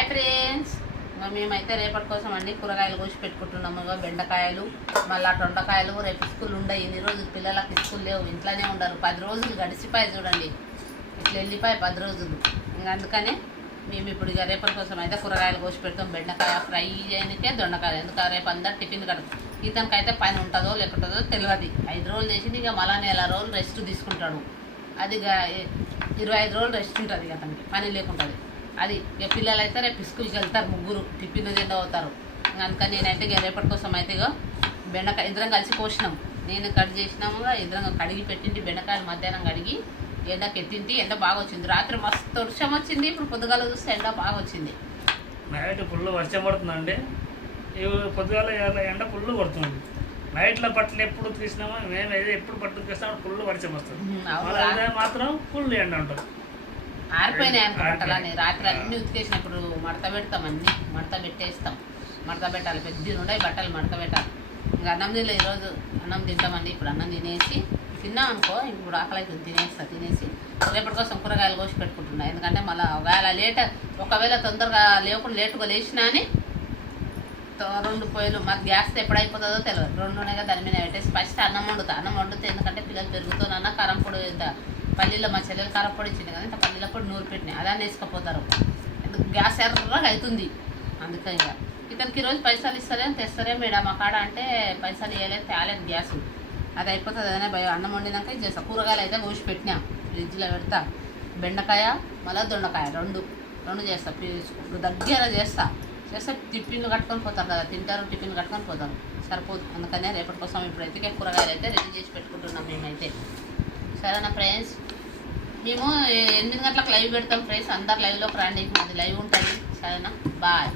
Hi friends, మేమైతే రేపటి కోసం అండి కూరగాయలు కోసి పెట్టుకుంటున్నాము. బెండకాయలు, మళ్ళీ దొండకాయలు. రేపు స్కూల్ ఉండవు. ఇన్ని రోజులు పిల్లలకు స్కూల్ లేవు, ఇంట్లోనే ఉండరు. 10 రోజులు గడిచిపోయి చూడండి, ఇట్లా వెళ్ళిపోయి 10 రోజులు. ఇంకా అందుకనే మేము ఇప్పుడు ఇక రేపటి కోసం అయితే కూరగాయలు కోసి పెడతాం. బెండకాయ ఫ్రై చేయడానికే, దొండకాయలు. ఎందుకంటే రేపు అందరు టిఫిన్ కడతాం. ఇతనికి అయితే పని ఉంటుందో లేకుంటుందో తెలియదు. 5 రోజులు చేసింది, ఇక మళ్ళీ నెల రోజులు రెస్ట్ తీసుకుంటాడు. అది ఇక 25 రోజులు రెస్ట్ ఉంటుంది. ఇక అతనికి పని లేకుంటుంది. అది ఇక పిల్లలు అయితే రేపు స్కూల్కి వెళ్తారు, ముగ్గురు టిఫిన్ తిండి అవుతారు. అందుకని నేనైతే ఇక రేపటి కోసం అయితే ఇక బెండకాయ ఇద్దరం కలిసి కోసినాం. నేను కట్ చేసినాము, ఇద్దరం కడిగి పెట్టింటి. బెండకాయలు మధ్యాహ్నం కడిగి ఎండకి ఎత్తింటి. ఎండ బాగా వచ్చింది. రాత్రి మస్తు వర్షం వచ్చింది. ఇప్పుడు పొద్దుగాల చూస్తే ఎండ బాగా వచ్చింది. నైట్ ఫుల్ వర్షం పడుతుందండి. పొద్దుగాల ఎండ ఫుల్ పడుతుంది. నైట్లో బట్టలు ఎప్పుడు తీసినామో మేము ఎప్పుడు బట్టలు తీసినామో ఫుల్ వర్షం వస్తుంది. మాత్రం ఫుల్ ఎండ ఉంటుంది. ఆరిపోయినాయి అనుకుంటా. రాత్రి అన్నీ ఉతికేసినప్పుడు మడత పెడతాం, అన్నీ మడత పెట్టేస్తాం. మడత పెట్టాలి, పెద్ద ఉన్నాయి బట్టలు మడత పెట్టాలి. ఇంకా అన్నం తినలే, ఈరోజు అన్నం తింటామండి. ఇప్పుడు అన్నం తినేసి తిన్నాం అనుకో, ఇప్పుడు ఆకలి తినేసి రేపటి కోసం కూరగాయలు కోసి పెట్టుకుంటున్నా. ఎందుకంటే మళ్ళీ ఒకవేళ తొందరగా లేకుండా లేటుగా లేచినా అని 2 పొయ్యిలు మాకు గ్యాస్ ఎప్పుడు అయిపోతుందో తెలియదు. 2 ఉన్నాయి కదా, దాని మీద పెట్టేసి ఫస్ట్ అన్నం వండుతా. ఎందుకంటే పిల్లలు పెరుగుతున్నా కారం పొడి పల్లీలో మా చెల్లెలు కారం పొడి ఇచ్చింది కదా, ఇంత పల్లీల పొడి నూరు పెట్టినాయి, అదాన్ని వేసుకుపోతారు. ఎందుకు గ్యాస్ ఎర్రగా అవుతుంది. అందుకని ఇతనికి ఈరోజు పైసలు ఇస్తారేమో తెస్తారే మేడం మా కాడ అంటే, పైసలు ఇవ్వలేదు, తేలేదు గ్యాస్. అది అయిపోతుంది అదనే భయం. అన్నం వండినాక ఇది చేస్తా. కూరగాయలు అయితే కోసి పెట్టినా, ఫ్రిడ్జ్లో పెడతా. బెండకాయ మళ్ళీ దొండకాయ రెండు చేస్తా. దగ్గర చేస్తే టిఫిన్లు కట్టుకొని పోతారు కదా, తింటారు, టిఫిన్ కట్టుకొని పోతారు, సరిపోదు. అందుకనే రేపటి కోసం ఇప్పుడైతే కూరగాయలు అయితే రెడీ చేసి పెట్టుకుంటున్నాం మేమైతే. సరేనా ఫ్రెండ్స్, మేము 8 గంటలకు లైవ్ పెడతాం ఫ్రెండ్స్. అందరు లైవ్లోకి రండి, మాది లైవ్ ఉంటుంది. సరేనా, బాయ్.